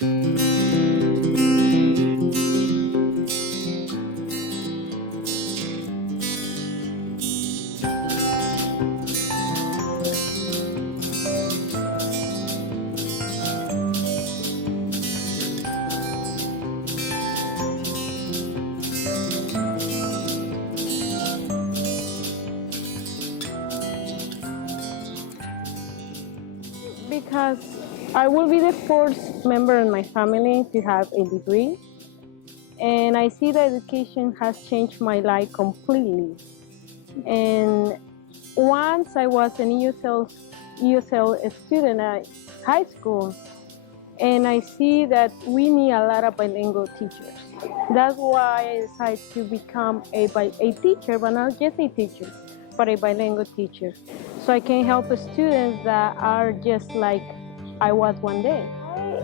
Because I will be the fourth member in my family to have a degree, and I see that education has changed my life completely. And once I was an ESL student at high school, and I see that we need a lot of bilingual teachers. That's why I decided to become a teacher, but not just a teacher, but a bilingual teacher. So I can help the students that are just like I was one day.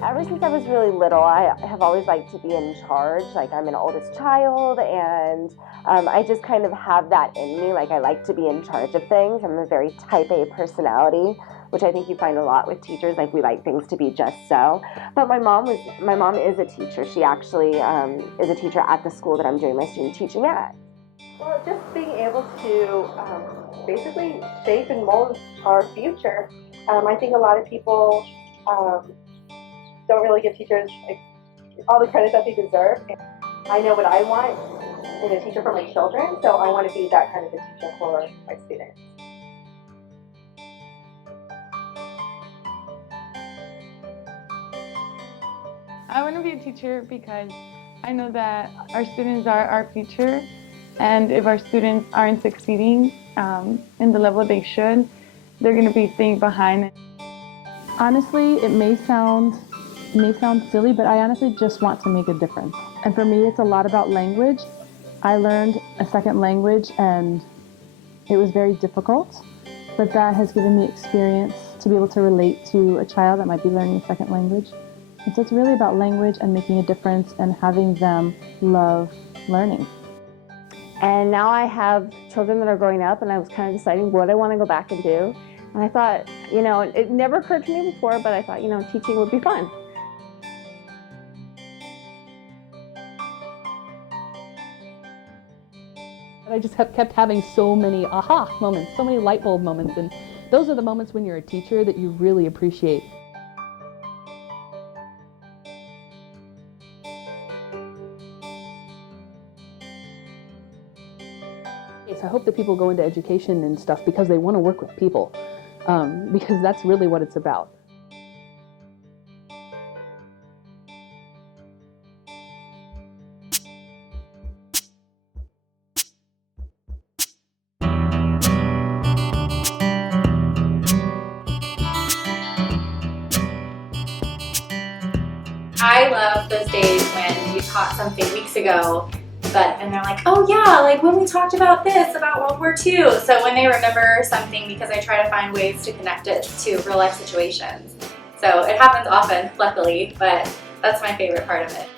Ever since I was really little, I have always liked to be in charge. Like, I'm an oldest child, and I just kind of have that in me. Like, I like to be in charge of things. I'm a very type A personality, which I think you find a lot with teachers. Like, we like things to be just so. But my mom is a teacher. She actually is a teacher at the school that I'm doing my student teaching at. Well, just being able to basically shape and mold our future. I think a lot of people don't really give teachers all the credit that they deserve. I know what I want in a teacher for my children, so I want to be that kind of a teacher for my students. I want to be a teacher because I know that our students are our future, and if our students aren't succeeding in the level they should, they're going to be staying behind. Honestly, it may sound silly, but I honestly just want to make a difference. And for me, it's a lot about language. I learned a second language and it was very difficult, but that has given me experience to be able to relate to a child that might be learning a second language. And so it's really about language and making a difference and having them love learning. And now I have children that are growing up, and I was kind of deciding what I want to go back and do. And I thought, it never occurred to me before, but I thought, teaching would be fun. I just kept having so many aha moments, so many light bulb moments, and those are the moments when you're a teacher that you really appreciate. So I hope that people go into education and stuff because they want to work with people, because that's really what it's about. I love those days when you taught something weeks ago, and they're like, oh yeah, like when we talked about this, about World War II. So when they remember something, because I try to find ways to connect it to real life situations. So it happens often, luckily, but that's my favorite part of it.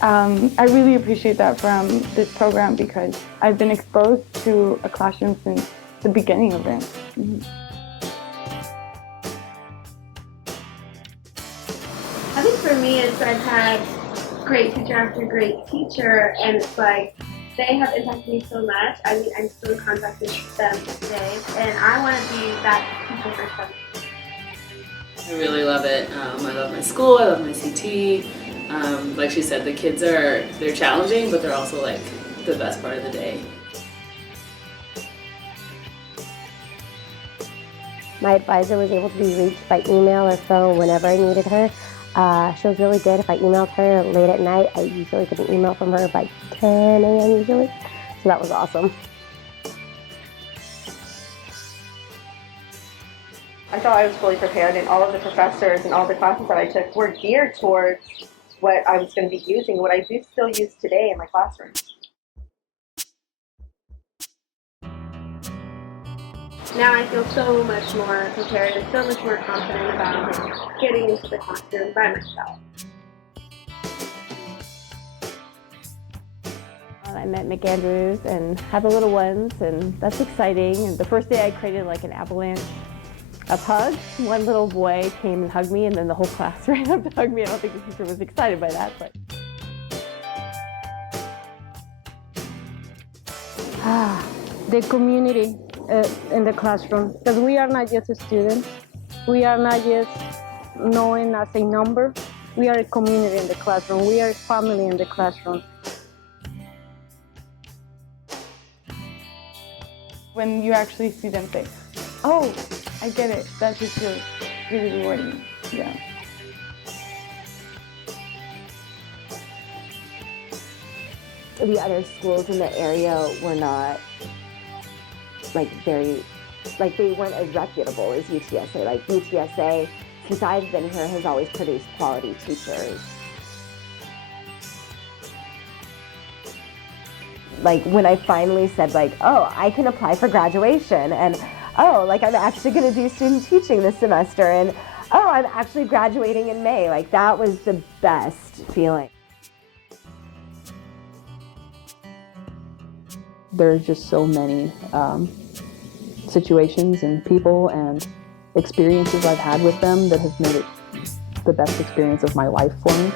I really appreciate that from this program because I've been exposed to a classroom since the beginning of it. I think for me, I've had great teacher after great teacher, and it's like they have impacted me so much. I mean, I'm still in contact with them today, and I want to be that teacher for them. I really love it. I love my school. I love my CT. Like she said, the kids they're challenging, but they're also like the best part of the day. My advisor was able to be reached by email or phone whenever I needed her. She was really good. If I emailed her late at night, I usually get an email from her by 10 a.m. usually. So that was awesome. I thought I was fully prepared, and all of the professors and all the classes that I took were geared towards what I was going to be using, what I do still use today in my classroom. Now I feel so much more prepared and so much more confident about getting into the classroom by myself. I met McAndrews and had the little ones, and that's exciting. And the first day I created like an avalanche of hugs. One little boy came and hugged me, and then the whole class ran up to hug me. I don't think the teacher was excited by that, but. The community in the classroom, because we are not just a student, we are not just known as a number, we are a community in the classroom, we are a family in the classroom. When you actually see them say, oh, I get it, that just feels really rewarding. Yeah. The other schools in the area were not like they weren't as reputable as UTSA. Like UTSA, since I've been here, has always produced quality teachers. Like when I finally said like, oh, I can apply for graduation, and oh, like I'm actually going to do student teaching this semester, and oh, I'm actually graduating in May. Like that was the best feeling. There's just so many situations and people and experiences I've had with them that have made it the best experience of my life for me.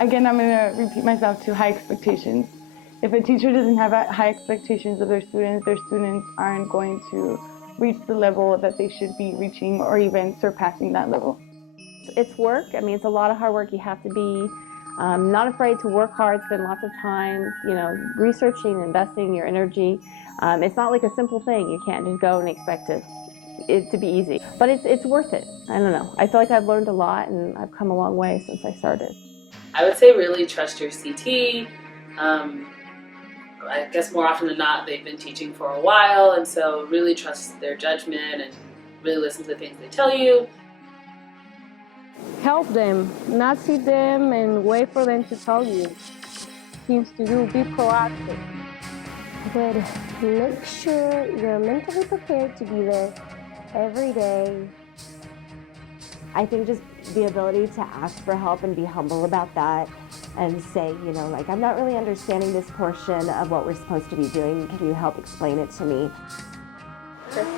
Again, I'm going to repeat myself to high expectations. If a teacher doesn't have high expectations of their students aren't going to reach the level that they should be reaching or even surpassing that level. It's work. I mean, it's a lot of hard work. You have to be not afraid to work hard, spend lots of time, researching, investing your energy. It's not like a simple thing. You can't just go and expect it to be easy. But it's worth it. I don't know. I feel like I've learned a lot, and I've come a long way since I started. I would say really trust your CT. I guess more often than not, they've been teaching for a while, and so really trust their judgment and really listen to the things they tell you. Help them, not see them and wait for them to tell you things to do. Be proactive. I would make sure you're mentally prepared to be there every day. I think just the ability to ask for help and be humble about that and say, like, I'm not really understanding this portion of what we're supposed to be doing. Can you help explain it to me? Just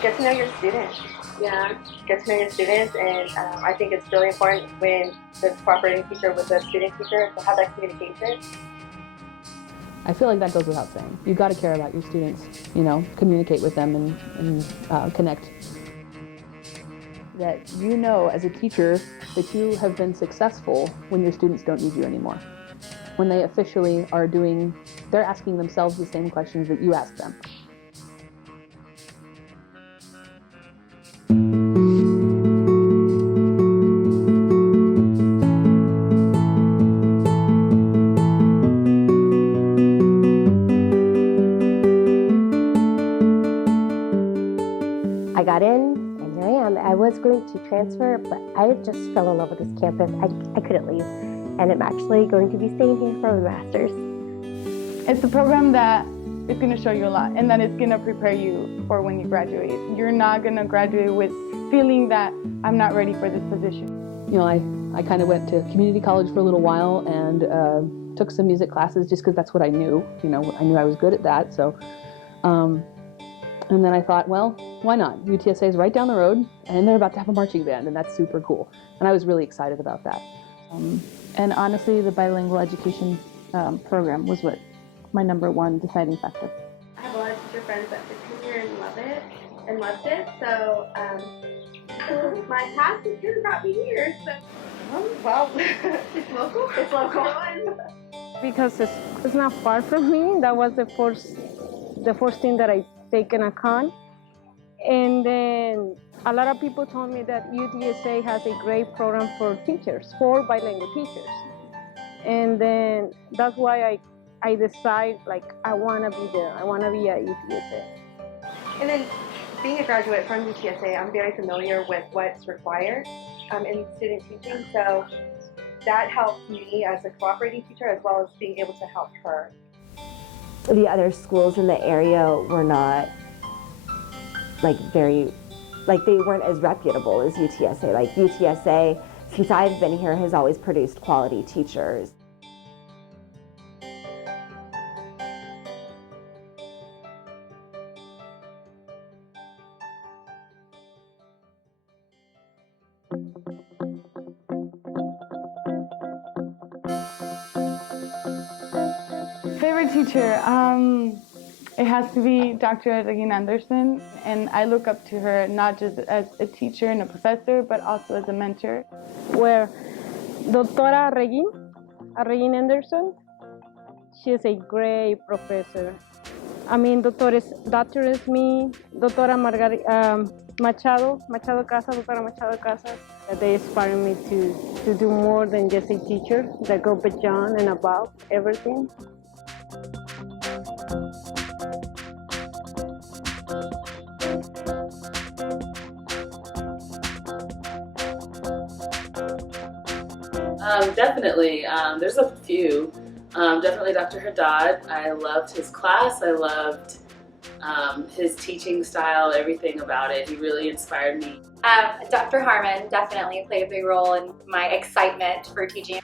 get to know your students. Yeah, get to know your students, and I think it's really important when the cooperating teacher with the student teacher to have that communication. I feel like that goes without saying. You've got to care about your students, communicate with them and connect. That as a teacher that you have been successful when your students don't need you anymore. When they officially they're asking themselves the same questions that you ask them. I got in, and here I am. I was going to transfer, but I just fell in love with this campus. I couldn't leave, and I'm actually going to be staying here for the master's. It's a program that is going to show you a lot, and that it's going to prepare you for when you graduate. You're not going to graduate with feeling that I'm not ready for this position. I kind of went to community college for a little while and took some music classes just because that's what I knew. I knew I was good at that. So, and then I thought, well, why not? UTSA is right down the road, and they're about to have a marching band, and that's super cool. And I was really excited about that. And honestly, the bilingual education program was my number one deciding factor. I have a lot of teacher friends that came here and loved it. So my past teacher brought me here. So well, it's local. It's local. Because it's not far from me. That was the first thing that I taken a con. And then a lot of people told me that UTSA has a great program for teachers, for bilingual teachers. And then that's why I decide, I want to be there. I want to be at UTSA. And then being a graduate from UTSA, I'm very familiar with what's required in student teaching. So that helps me as a cooperating teacher as well as being able to help her the other schools in the area were not like they weren't as reputable as UTSA. Like UTSA, since I've been here, has always produced quality teachers. Favorite teacher? It has to be Dr. Teacher Anderson, and I look up to her not just as a teacher and a professor, but also as a mentor. Where Doctora Regine Anderson, she is a great professor. I mean, Doctor is me, Doctora Machado Casas, they inspire me to do more than just a teacher, that go beyond and above everything. Definitely. There's a few. Definitely Dr. Haddad. I loved his class. I loved his teaching style, everything about it. He really inspired me. Dr. Harmon definitely played a big role in my excitement for teaching.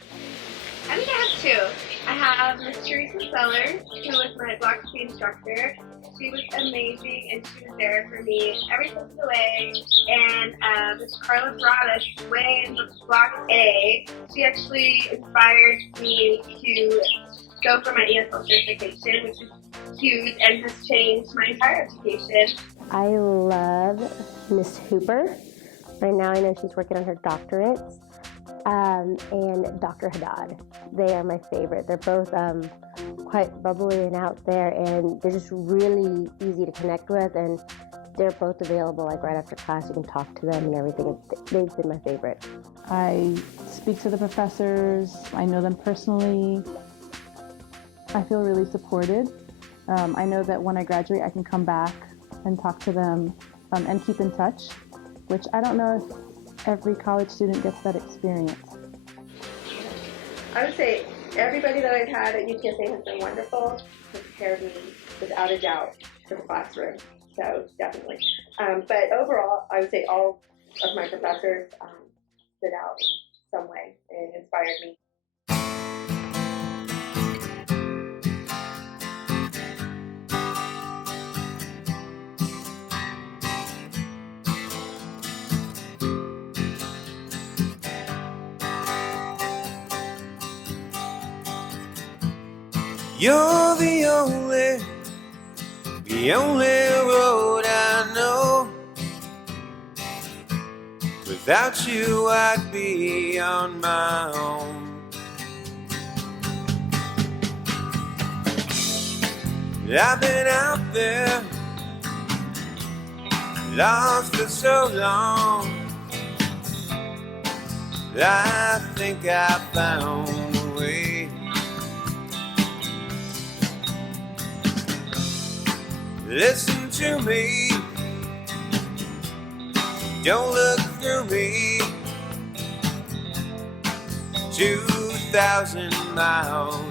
I think I have two. I have Miss Teresa Sellers, who was my block C instructor. She was amazing, and she was there for me every step of the way. And Miss Carla Broadus, way in block A, she actually inspired me to go for my ESL certification, which is huge and has changed my entire education. I love Miss Hooper. Right now I know she's working on her doctorates. And Dr. Haddad. They are my favorite. They're both quite bubbly and out there, and they're just really easy to connect with, and they're both available like right after class. You can talk to them and everything. They've been my favorite. I speak to the professors. I know them personally. I feel really supported. I know that when I graduate, I can come back and talk to them and keep in touch, which I don't know if every college student gets that experience. I would say everybody that I've had at UTSA has been wonderful, prepared me without a doubt for the classroom, so definitely. But overall, I would say all of my professors stood out in some way and inspired me. You're the only road I know. Without you, I'd be on my own. I've been out there, lost for so long. I think I found a way. Listen to me, don't look through me. 2,000 miles